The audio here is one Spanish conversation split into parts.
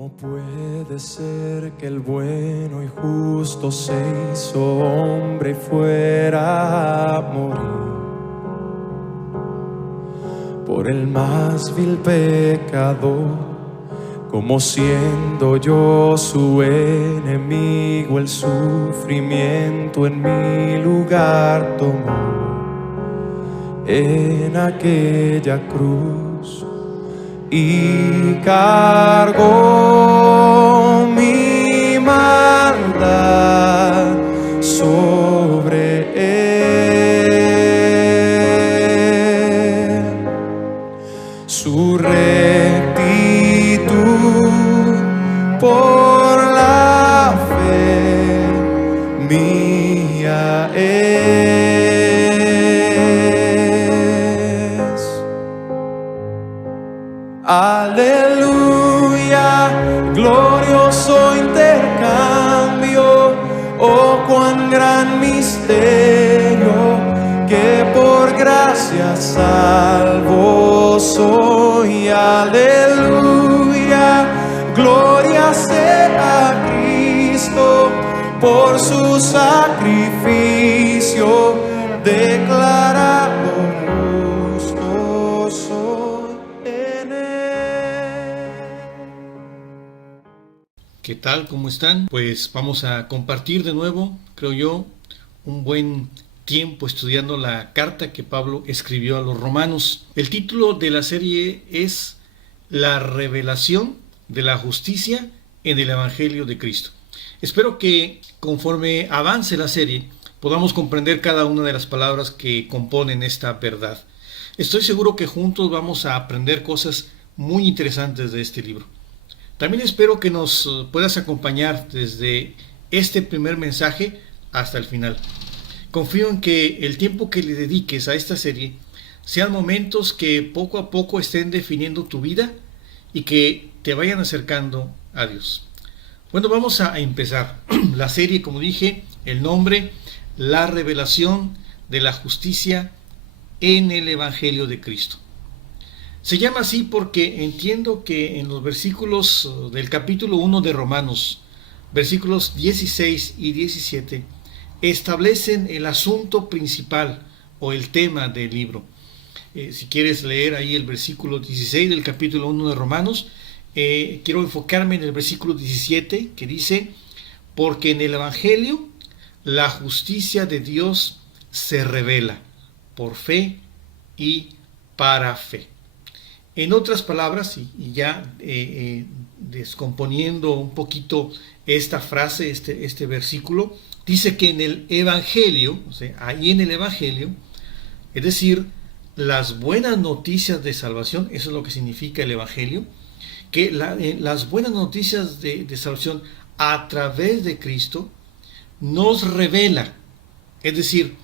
¿Cómo puede ser que el bueno y justo se hizo hombre y fuera a morir por el más vil pecador? Como siendo yo su enemigo, el sufrimiento en mi lugar tomó en aquella cruz y cargó mi maldad sobre él. Su rectitud por la fe mía es. Aleluya, glorioso intercambio, oh cuán gran misterio, que por gracia salvo soy. Aleluya, gloria sea a Cristo, por su sacrificio declarado justo soy en él. ¿Qué tal? ¿Cómo están? Pues vamos a compartir de nuevo, creo yo, un buen tiempo estudiando la carta que Pablo escribió a los romanos. El título de la serie es La revelación de la justicia en el Evangelio de Cristo. Espero que conforme avance la serie podamos comprender cada una de las palabras que componen esta verdad. Estoy seguro que juntos vamos a aprender cosas muy interesantes de este libro. También espero que nos puedas acompañar desde este primer mensaje hasta el final. Confío en que el tiempo que le dediques a esta serie sean momentos que poco a poco estén definiendo tu vida y que te vayan acercando a Dios. Bueno, vamos a empezar. La serie, como dije, el nombre, la revelación de la justicia en el Evangelio de Cristo. Se llama así porque entiendo que en los versículos del capítulo 1 de Romanos, versículos 16 y 17, establecen el asunto principal o el tema del libro. Si quieres leer ahí el versículo 16 del capítulo 1 de Romanos, quiero enfocarme en el versículo 17 que dice: porque en el Evangelio la justicia de Dios se revela por fe y para fe. En otras palabras, y ya descomponiendo un poquito esta frase, este versículo, dice que en el Evangelio, o sea, ahí en el Evangelio, es decir, las buenas noticias de salvación, eso es lo que significa el Evangelio, que las buenas noticias de salvación a través de Cristo nos revela, es decir,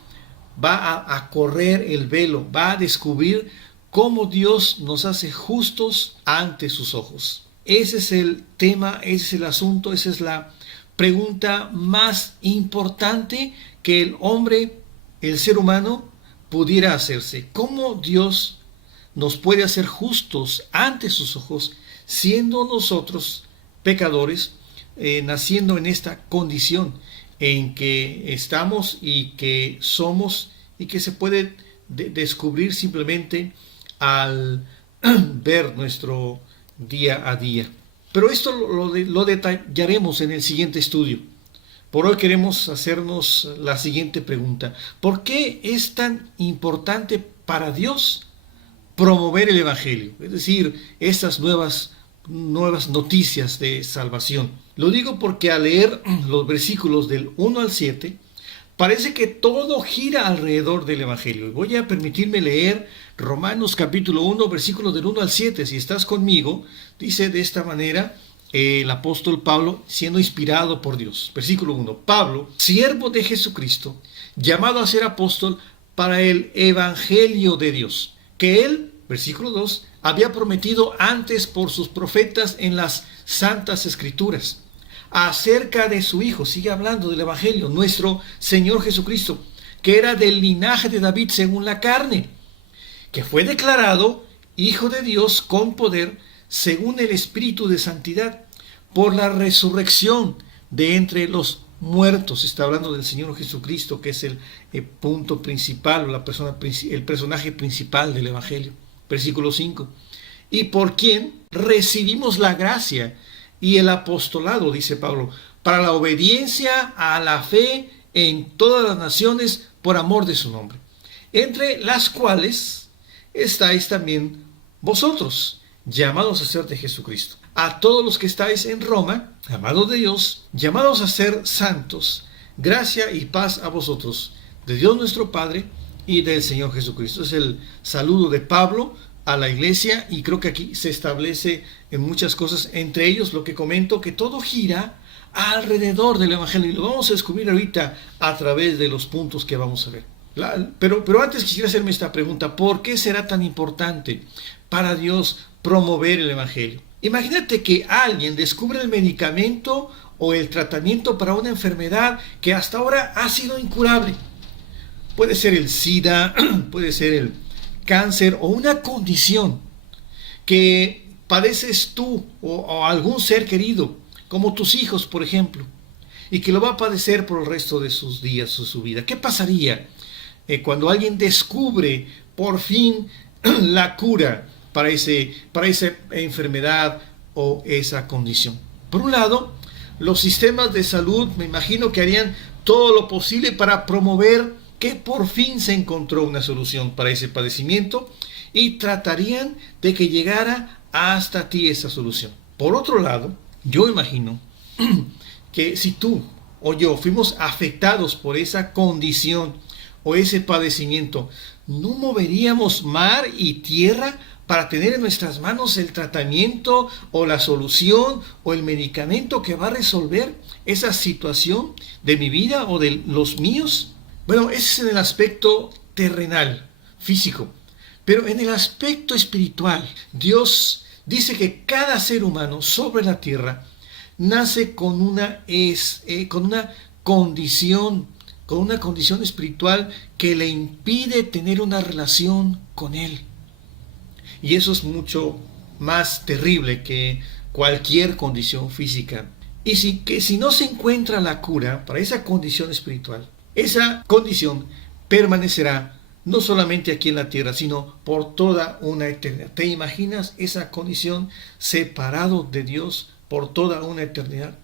va a correr el velo, va a descubrir cómo Dios nos hace justos ante sus ojos. Ese es el tema, ese es el asunto, esa es la pregunta más importante que el hombre, el ser humano, pudiera hacerse. ¿Cómo Dios nos puede hacer justos ante sus ojos, siendo nosotros pecadores, naciendo en esta condición en que estamos y que somos y que se puede descubrir simplemente al ver nuestro día a día? Pero esto lo detallaremos en el siguiente estudio. Por hoy queremos hacernos la siguiente pregunta: ¿por qué es tan importante para Dios promover el Evangelio? Es decir, estas nuevas noticias de salvación. Lo digo porque al leer los versículos del 1 al 7, parece que todo gira alrededor del Evangelio. Voy a permitirme leer Romanos capítulo 1, versículos del 1 al 7. Si estás conmigo, dice de esta manera el apóstol Pablo, siendo inspirado por Dios. Versículo 1. Pablo, siervo de Jesucristo, llamado a ser apóstol para el Evangelio de Dios, que él, versículo 2, había prometido antes por sus profetas en las santas escrituras, acerca de su Hijo, sigue hablando del Evangelio, nuestro Señor Jesucristo, que era del linaje de David según la carne, que fue declarado Hijo de Dios con poder según el Espíritu de Santidad, por la resurrección de entre los muertos. Está hablando del Señor Jesucristo, que es el punto principal, el personaje principal del Evangelio. Versículo 5. Y por quien recibimos la gracia y el apostolado, dice Pablo, para la obediencia a la fe en todas las naciones por amor de su nombre, entre las cuales estáis también vosotros, llamados a ser de Jesucristo. A todos los que estáis en Roma, amados de Dios, llamados a ser santos, gracia y paz a vosotros, de Dios nuestro Padre y del Señor Jesucristo. Es el saludo de Pablo a la iglesia, y creo que aquí se establece en muchas cosas, entre ellos lo que comento, que todo gira alrededor del Evangelio, y lo vamos a descubrir ahorita a través de los puntos que vamos a ver. Pero antes quisiera hacerme esta pregunta: ¿por qué será tan importante para Dios promover el Evangelio? Imagínate que alguien descubre el medicamento o el tratamiento para una enfermedad que hasta ahora ha sido incurable. Puede ser el SIDA, puede ser el cáncer o una condición que padeces tú o algún ser querido, como tus hijos, por ejemplo, y que lo va a padecer por el resto de sus días o su vida. ¿Qué pasaría cuando alguien descubre por fin la cura para esa enfermedad o esa condición? Por un lado, los sistemas de salud, me imagino que harían todo lo posible para promover que por fin se encontró una solución para ese padecimiento, y tratarían de que llegara hasta ti esa solución. Por otro lado, yo imagino que si tú o yo fuimos afectados por esa condición o ese padecimiento, ¿no moveríamos mar y tierra para tener en nuestras manos el tratamiento o la solución o el medicamento que va a resolver esa situación de mi vida o de los míos? Bueno, ese es en el aspecto terrenal, físico. Pero en el aspecto espiritual, Dios dice que cada ser humano sobre la tierra nace con una condición espiritual que le impide tener una relación con Él. Y eso es mucho más terrible que cualquier condición física. Y si no se encuentra la cura para esa condición espiritual, esa condición permanecerá no solamente aquí en la tierra, sino por toda una eternidad. ¿Te imaginas esa condición separado de Dios por toda una eternidad?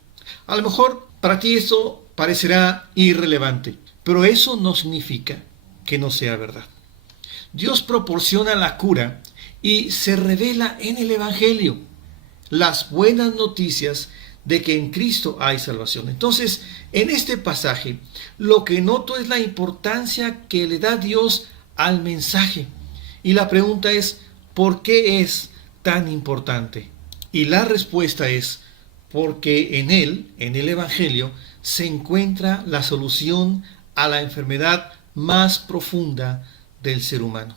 A lo mejor para ti esto parecerá irrelevante, pero eso no significa que no sea verdad. Dios proporciona la cura y se revela en el Evangelio las buenas noticias de que en Cristo hay salvación. Entonces, en este pasaje, lo que noto es la importancia que le da Dios al mensaje. Y la pregunta es, ¿por qué es tan importante? Y la respuesta es, porque en él, en el Evangelio, se encuentra la solución a la enfermedad más profunda del ser humano.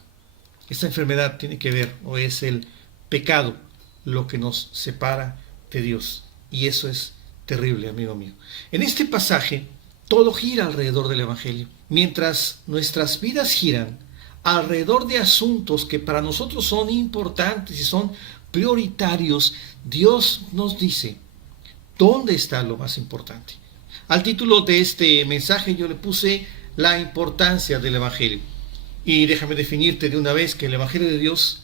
Esta enfermedad tiene que ver, o es el pecado, lo que nos separa de Dios. Y eso es terrible, amigo mío. En este pasaje, todo gira alrededor del Evangelio. Mientras nuestras vidas giran alrededor de asuntos que para nosotros son importantes y son prioritarios, Dios nos dice, ¿dónde está lo más importante? Al título de este mensaje yo le puse la importancia del Evangelio. Y déjame definirte de una vez que el Evangelio de Dios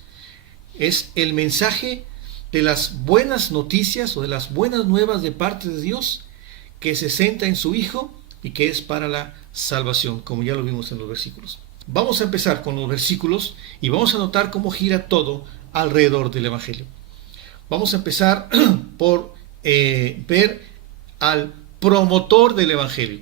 es el mensaje de las buenas noticias o de las buenas nuevas de parte de Dios, que se centra en su Hijo y que es para la salvación, como ya lo vimos en los versículos. Vamos a empezar con los versículos y vamos a notar cómo gira todo alrededor del Evangelio. Vamos a empezar por ver al promotor del Evangelio.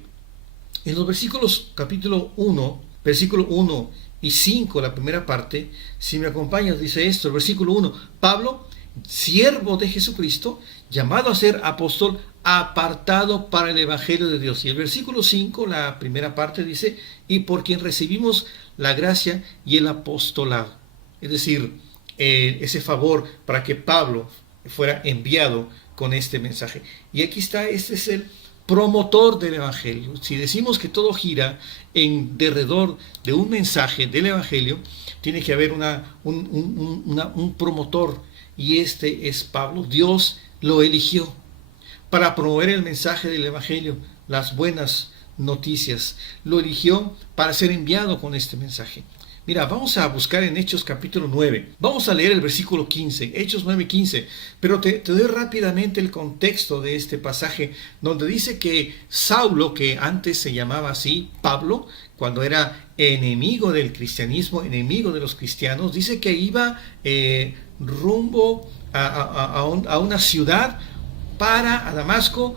En los versículos capítulo 1, versículo 1 y 5, la primera parte, si me acompañas, dice esto, el versículo 1, Pablo, siervo de Jesucristo, llamado a ser apóstol, apartado para el Evangelio de Dios. Y el versículo 5, la primera parte, dice, y por quien recibimos la gracia y el apostolado. Es decir, ese favor para que Pablo fuera enviado con este mensaje. Y aquí está, este es el promotor del Evangelio. Si decimos que todo gira en derredor de un mensaje del Evangelio, tiene que haber un promotor, y este es Pablo. Dios lo eligió. para promover el mensaje del Evangelio, las buenas noticias. Lo eligió para ser enviado con este mensaje. Mira, vamos a buscar en Hechos capítulo 9. Vamos a leer el versículo 15, Hechos 9:15. Pero te doy rápidamente el contexto de este pasaje, donde dice que Saulo, que antes se llamaba así, Pablo, cuando era enemigo del cristianismo, enemigo de los cristianos, dice que iba rumbo a una ciudad, a Damasco,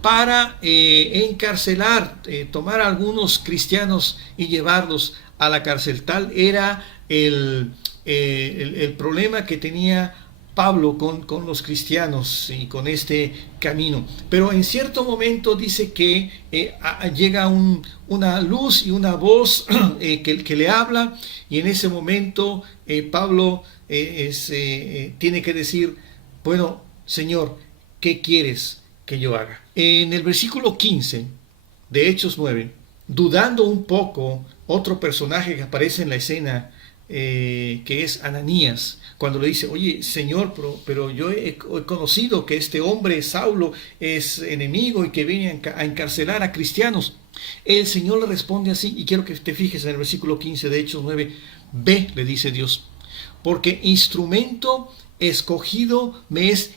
para encarcelar, tomar a algunos cristianos y llevarlos a la cárcel. Tal era el problema que tenía Pablo con los cristianos y con este camino. Pero en cierto momento dice que llega una luz y una voz que le habla, y en ese momento Pablo tiene que decir: bueno, Señor, ¿qué quieres que yo haga? En el versículo 15 de Hechos 9, dudando un poco, otro personaje que aparece en la escena, que es Ananías, cuando le dice: oye, Señor, pero yo he conocido que este hombre, Saulo, es enemigo y que viene a encarcelar a cristianos. El Señor le responde así, y quiero que te fijes en el versículo 15 de Hechos 9. Ve, le dice Dios, porque instrumento escogido me es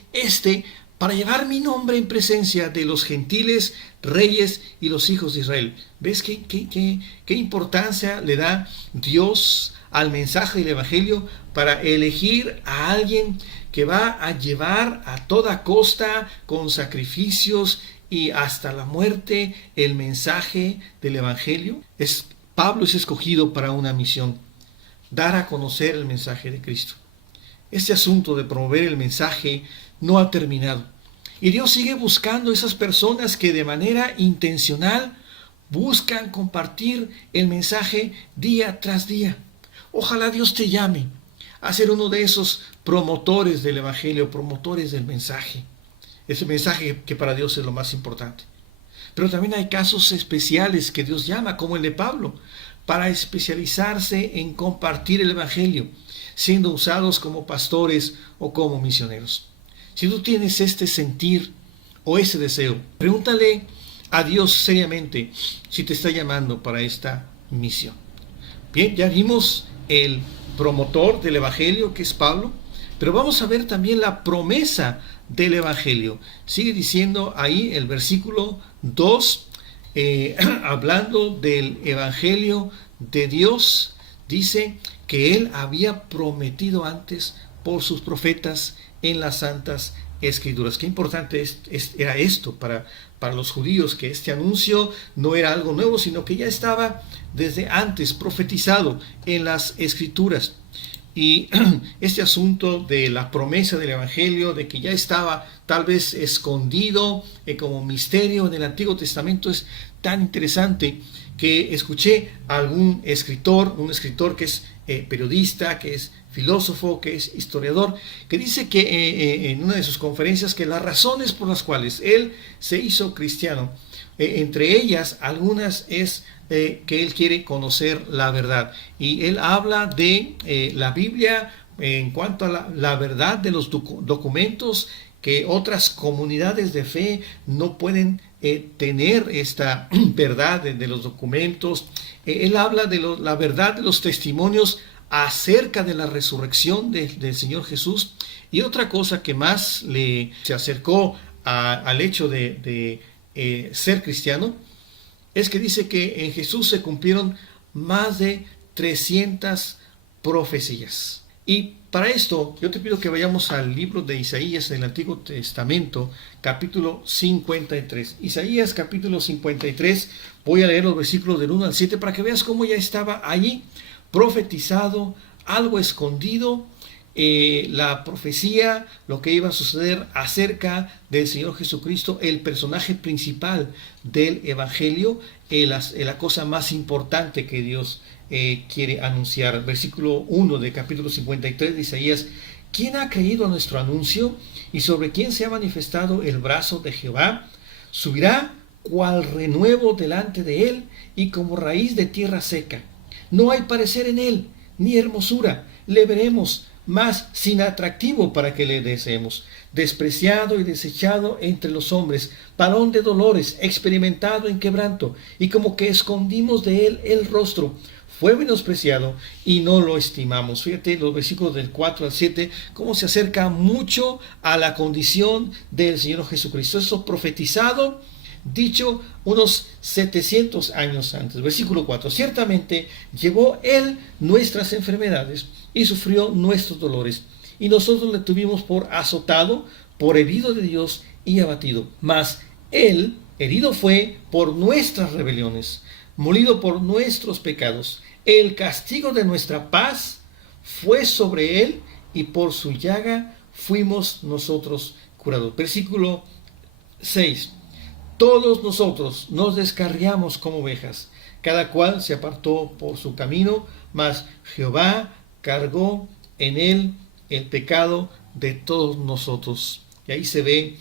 para llevar mi nombre en presencia de los gentiles, reyes y los hijos de Israel. ¿Ves qué importancia le da Dios al mensaje del Evangelio para elegir a alguien que va a llevar a toda costa, con sacrificios y hasta la muerte, el mensaje del Evangelio? Pablo es escogido para una misión: dar a conocer el mensaje de Cristo. Este asunto de promover el mensaje no ha terminado. Y Dios sigue buscando esas personas que de manera intencional buscan compartir el mensaje día tras día. Ojalá Dios te llame a ser uno de esos promotores del Evangelio, promotores del mensaje. Ese mensaje que para Dios es lo más importante. Pero también hay casos especiales que Dios llama, como el de Pablo, para especializarse en compartir el Evangelio, siendo usados como pastores o como misioneros. Si tú tienes este sentir o ese deseo, pregúntale a Dios seriamente si te está llamando para esta misión. Bien, ya vimos el promotor del Evangelio, que es Pablo, pero vamos a ver también la promesa del Evangelio. Sigue diciendo ahí el versículo 2, hablando del Evangelio de Dios, dice que Él había prometido antes por sus profetas en las Santas Escrituras. Qué importante era esto para los judíos, que este anuncio no era algo nuevo, sino que ya estaba desde antes profetizado en las Escrituras. Y este asunto de la promesa del Evangelio, de que ya estaba tal vez escondido como misterio en el Antiguo Testamento, es tan interesante que escuché a un escritor que es periodista, que es filósofo, que es historiador, que dice que en una de sus conferencias, que las razones por las cuales él se hizo cristiano, entre ellas algunas es que él quiere conocer la verdad, y él habla de la Biblia en cuanto a la verdad de los documentos, que otras comunidades de fe no pueden tener esta verdad de los documentos. Él habla de la verdad de los testimonios acerca de la resurrección del Señor Jesús. Y otra cosa que más se acercó al hecho de ser cristiano, es que dice que en Jesús se cumplieron más de 300 profecías. Y para esto yo te pido que vayamos al libro de Isaías en el Antiguo Testamento, capítulo 53. Isaías capítulo 53, voy a leer los versículos del 1 al 7 para que veas cómo ya estaba allí profetizado, algo escondido, la profecía, lo que iba a suceder acerca del Señor Jesucristo, el personaje principal del Evangelio, la cosa más importante que Dios quiere anunciar. Versículo 1 de capítulo 53 de Isaías: ¿quién ha creído a nuestro anuncio? ¿Y sobre quién se ha manifestado el brazo de Jehová? Subirá cual renuevo delante de él, y como raíz de tierra seca. No hay parecer en él, ni hermosura. Le veremos mas sin atractivo para que le deseemos, despreciado y desechado entre los hombres, varón de dolores, experimentado en quebranto, y como que escondimos de él el rostro. Fue menospreciado y no lo estimamos. Fíjate los versículos del 4 al 7, cómo se acerca mucho a la condición del Señor Jesucristo. Eso profetizado, dicho unos 700 años antes. Versículo 4. Ciertamente llevó él nuestras enfermedades y sufrió nuestros dolores. Y nosotros le tuvimos por azotado, por herido de Dios y abatido. Mas él herido fue por nuestras rebeliones, molido por nuestros pecados. El castigo de nuestra paz fue sobre él, y por su llaga fuimos nosotros curados. Versículo 6. Todos nosotros nos descarriamos como ovejas, cada cual se apartó por su camino, mas Jehová cargó en él el pecado de todos nosotros. Y ahí se ve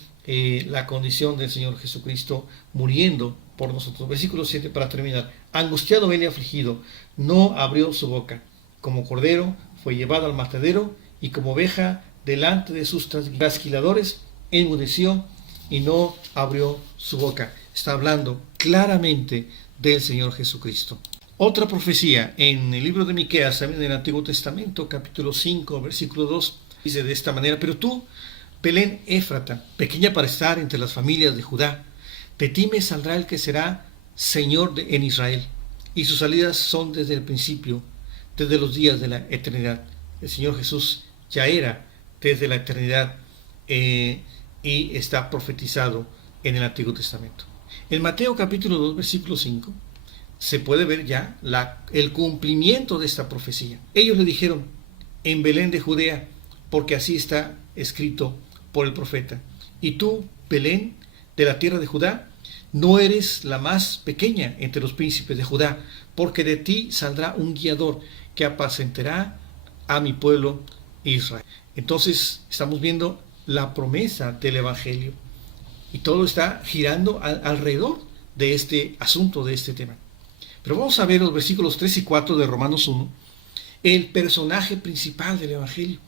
la condición del Señor Jesucristo muriendo por nosotros. Versículo 7 para terminar. Angustiado él y afligido, no abrió su boca. Como cordero fue llevado al matadero, y como oveja delante de sus trasquiladores, enmudeció y no abrió su boca. Está hablando claramente del Señor Jesucristo. Otra profecía en el libro de Miqueas, también en el Antiguo Testamento, capítulo 5, versículo 2, dice de esta manera: pero tú, Belén Éfrata, pequeña para estar entre las familias de Judá, de ti me saldrá el que será Señor en Israel, y sus salidas son desde el principio, desde los días de la eternidad. El Señor Jesús ya era desde la eternidad y está profetizado en el Antiguo Testamento. En Mateo capítulo 2, versículo 5, se puede ver ya el cumplimiento de esta profecía. Ellos le dijeron: en Belén de Judea, porque así está escrito por el profeta. Y tú, Belén, de la tierra de Judá, no eres la más pequeña entre los príncipes de Judá, porque de ti saldrá un guiador que apacentará a mi pueblo Israel. Entonces estamos viendo la promesa del Evangelio, y todo está girando alrededor de este asunto, de este tema. Pero vamos a ver los versículos 3 y 4 de Romanos 1, el personaje principal del Evangelio.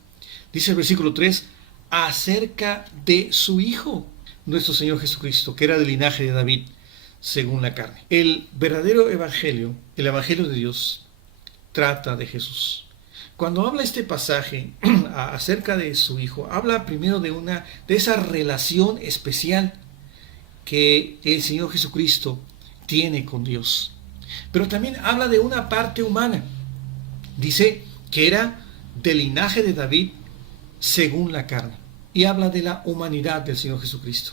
Dice el versículo 3, acerca de su Hijo, nuestro Señor Jesucristo, que era del linaje de David, según la carne. El verdadero Evangelio, el Evangelio de Dios, trata de Jesús. Cuando habla este pasaje acerca de su Hijo, habla primero de esa relación especial que el Señor Jesucristo tiene con Dios. Pero también habla de una parte humana. Dice que era del linaje de David según la carne. Y habla de la humanidad del Señor Jesucristo.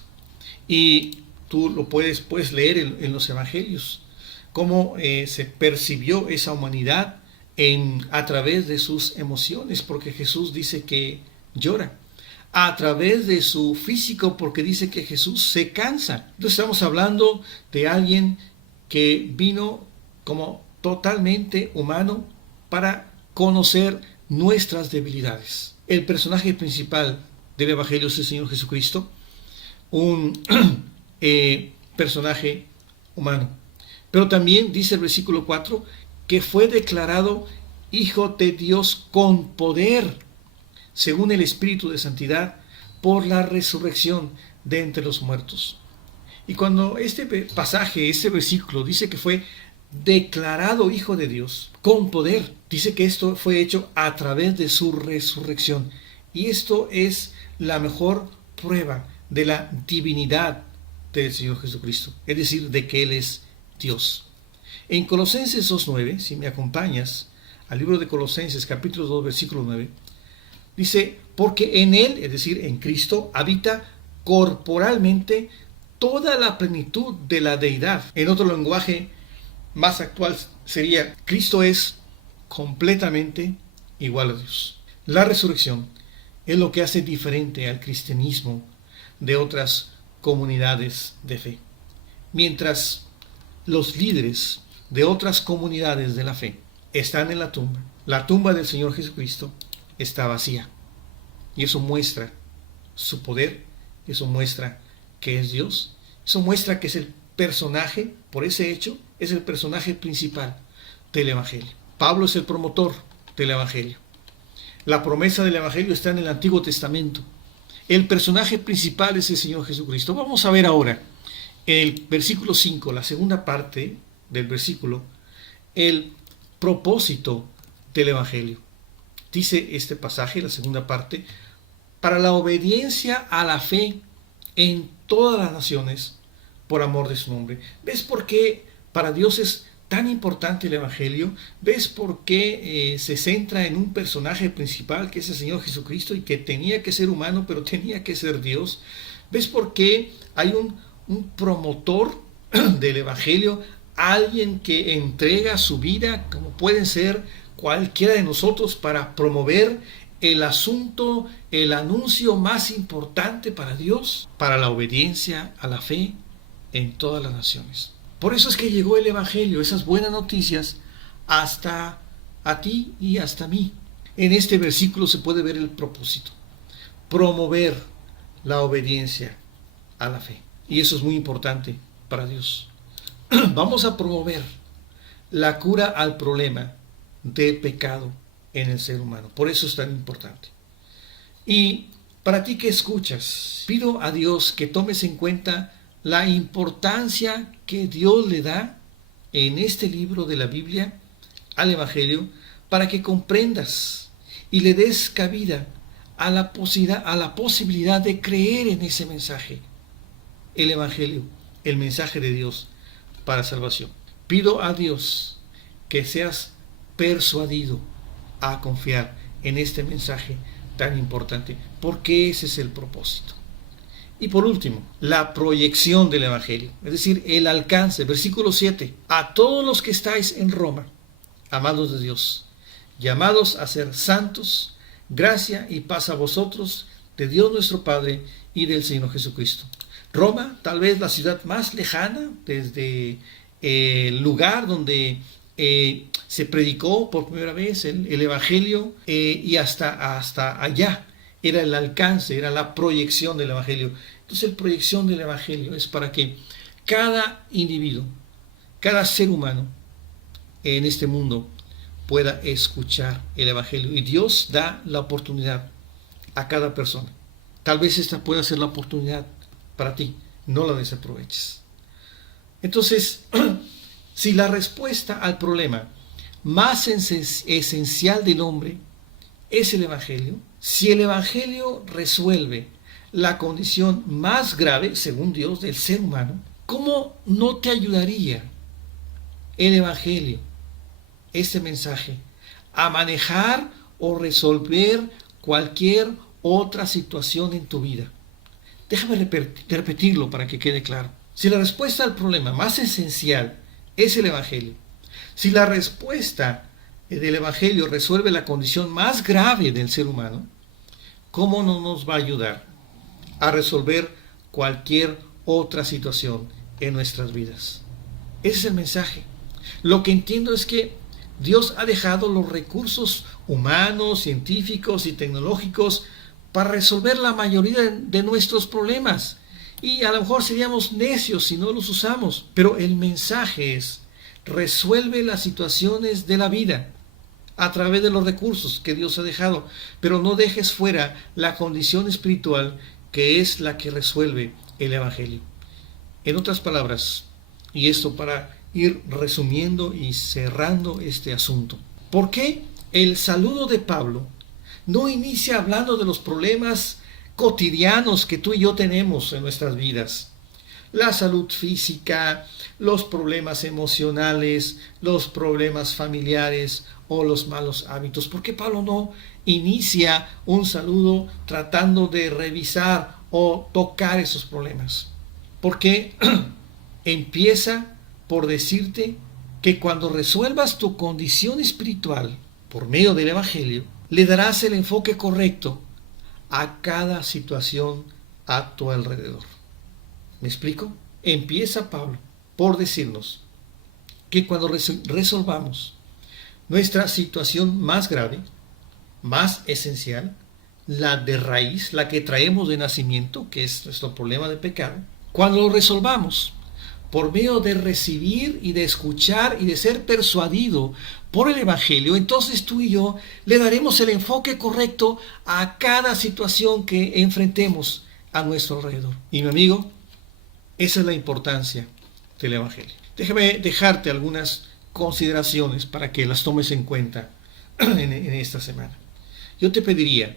Y tú lo puedes leer en los evangelios, cómo se percibió esa humanidad a través de sus emociones, porque Jesús dice que llora, a través de su físico, porque dice que Jesús se cansa. Entonces estamos hablando de alguien que vino como totalmente humano para conocer nuestras debilidades. El personaje principal del Evangelio es el Señor Jesucristo, un personaje humano. Pero también dice el versículo 4 que fue declarado Hijo de Dios con poder, según el Espíritu de Santidad, por la resurrección de entre los muertos. Y cuando este pasaje, este versículo, dice que fue declarado Hijo de Dios con poder, dice que esto fue hecho a través de su resurrección. Y esto es la mejor prueba de la divinidad del Señor Jesucristo, es decir, de que Él es Dios. En Colosenses 2.9, si me acompañas al libro de Colosenses capítulo 2 versículo 9, dice: porque en Él, es decir, en Cristo, habita corporalmente toda la plenitud de la deidad. En otro lenguaje más actual sería: Cristo es completamente igual a Dios. La resurrección es lo que hace diferente al cristianismo de otras comunidades de fe. Mientras los líderes de otras comunidades de la fe están en la tumba del Señor Jesucristo está vacía. Y eso muestra su poder, eso muestra que es Dios, eso muestra que es el personaje, por ese hecho, es el personaje principal del Evangelio. Pablo es el promotor del Evangelio. La promesa del Evangelio está en el Antiguo Testamento. El personaje principal es el Señor Jesucristo. Vamos a ver ahora el versículo 5, la segunda parte del versículo, el propósito del Evangelio. Dice este pasaje, la segunda parte, para la obediencia a la fe en todas las naciones por amor de su nombre. ¿Ves por qué para Dios es tan importante el Evangelio? ¿Ves por qué se centra en un personaje principal que es el Señor Jesucristo y que tenía que ser humano pero tenía que ser Dios? ¿Ves por qué hay un promotor del Evangelio, alguien que entrega su vida, como pueden ser cualquiera de nosotros, para promover el asunto, el anuncio más importante para Dios, para la obediencia a la fe en todas las naciones? Por eso es que llegó el Evangelio, esas buenas noticias, hasta a ti y hasta mí. En este versículo se puede ver el propósito: promover la obediencia a la fe. Y eso es muy importante para Dios. Vamos a promover la cura al problema de pecado en el ser humano. Por eso es tan importante. Y para ti que escuchas, pido a Dios que tomes en cuenta la importancia que Dios le da en este libro de la Biblia al Evangelio, para que comprendas y le des cabida a la posibilidad de creer en ese mensaje, el Evangelio, el mensaje de Dios para salvación. Pido a Dios que seas persuadido a confiar en este mensaje tan importante, porque ese es el propósito. Y por último, la proyección del Evangelio, es decir, el alcance. Versículo 7. A todos los que estáis en Roma, amados de Dios, llamados a ser santos, gracia y paz a vosotros, de Dios nuestro Padre y del Señor Jesucristo. Roma, tal vez la ciudad más lejana, desde el lugar donde se predicó por primera vez el Evangelio, y hasta allá era el alcance, era la proyección del Evangelio. Entonces, la proyección del Evangelio es para que cada individuo, cada ser humano en este mundo pueda escuchar el Evangelio. Y Dios da la oportunidad a cada persona. Tal vez esta pueda ser la oportunidad para ti, no la desaproveches. Entonces, si la respuesta al problema más esencial del hombre es el Evangelio, si el Evangelio resuelve la condición más grave, según Dios, del ser humano, ¿cómo no te ayudaría el Evangelio, este mensaje, a manejar o resolver cualquier otra situación en tu vida? Déjame repetirlo para que quede claro. Si la respuesta al problema más esencial es el Evangelio, si la respuesta del Evangelio resuelve la condición más grave del ser humano, ¿cómo no nos va a ayudar a resolver cualquier otra situación en nuestras vidas? Ese es el mensaje. Lo que entiendo es que Dios ha dejado los recursos humanos, científicos y tecnológicos para resolver la mayoría de nuestros problemas. Y a lo mejor seríamos necios si no los usamos. Pero el mensaje es: resuelve las situaciones de la vida a través de los recursos que Dios ha dejado. Pero no dejes fuera la condición espiritual, que es la que resuelve el Evangelio. En otras palabras, y esto para ir resumiendo y cerrando este asunto, ¿por qué el saludo de Pablo no inicia hablando de los problemas cotidianos que tú y yo tenemos en nuestras vidas? La salud física, los problemas emocionales, los problemas familiares o los malos hábitos. ¿Por qué Pablo no inicia un saludo tratando de revisar o tocar esos problemas? Porque empieza por decirte que cuando resuelvas tu condición espiritual por medio del Evangelio, le darás el enfoque correcto a cada situación a tu alrededor. ¿Me explico? Empieza Pablo por decirnos que cuando resolvamos nuestra situación más grave, más esencial, la de raíz, la que traemos de nacimiento, que es nuestro problema de pecado, cuando lo resolvamos, por medio de recibir y de escuchar y de ser persuadido por el Evangelio, entonces tú y yo le daremos el enfoque correcto a cada situación que enfrentemos a nuestro alrededor. Y mi amigo, esa es la importancia del Evangelio. Déjame dejarte algunas consideraciones para que las tomes en cuenta en esta semana. Yo te pediría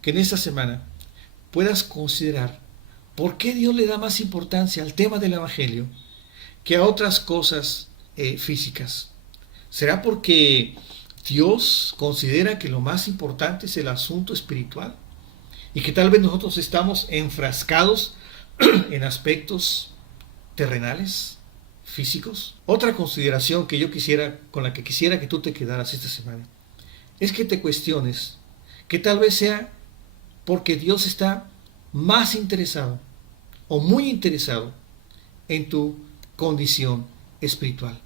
que en esta semana puedas considerar por qué Dios le da más importancia al tema del Evangelio que a otras cosas físicas. ¿Será porque Dios considera que lo más importante es el asunto espiritual? Y que tal vez nosotros estamos enfrascados en aspectos terrenales, físicos. Otra consideración que yo con la que quisiera que tú te quedaras esta semana, es que te cuestiones que tal vez sea porque Dios está más interesado o muy interesado en tu condición espiritual.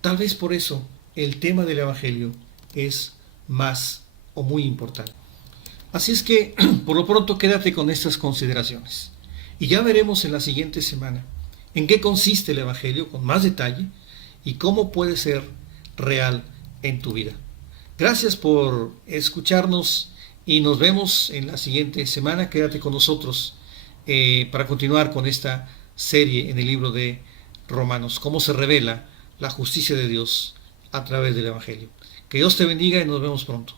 Tal vez por eso el tema del Evangelio es más o muy importante. Así es que por lo pronto quédate con estas consideraciones y ya veremos en la siguiente semana en qué consiste el Evangelio con más detalle y cómo puede ser real en tu vida. Gracias por escucharnos y nos vemos en la siguiente semana. Quédate con nosotros para continuar con esta serie en el libro de Romanos, cómo se revela la justicia de Dios a través del Evangelio. Que Dios te bendiga y nos vemos pronto.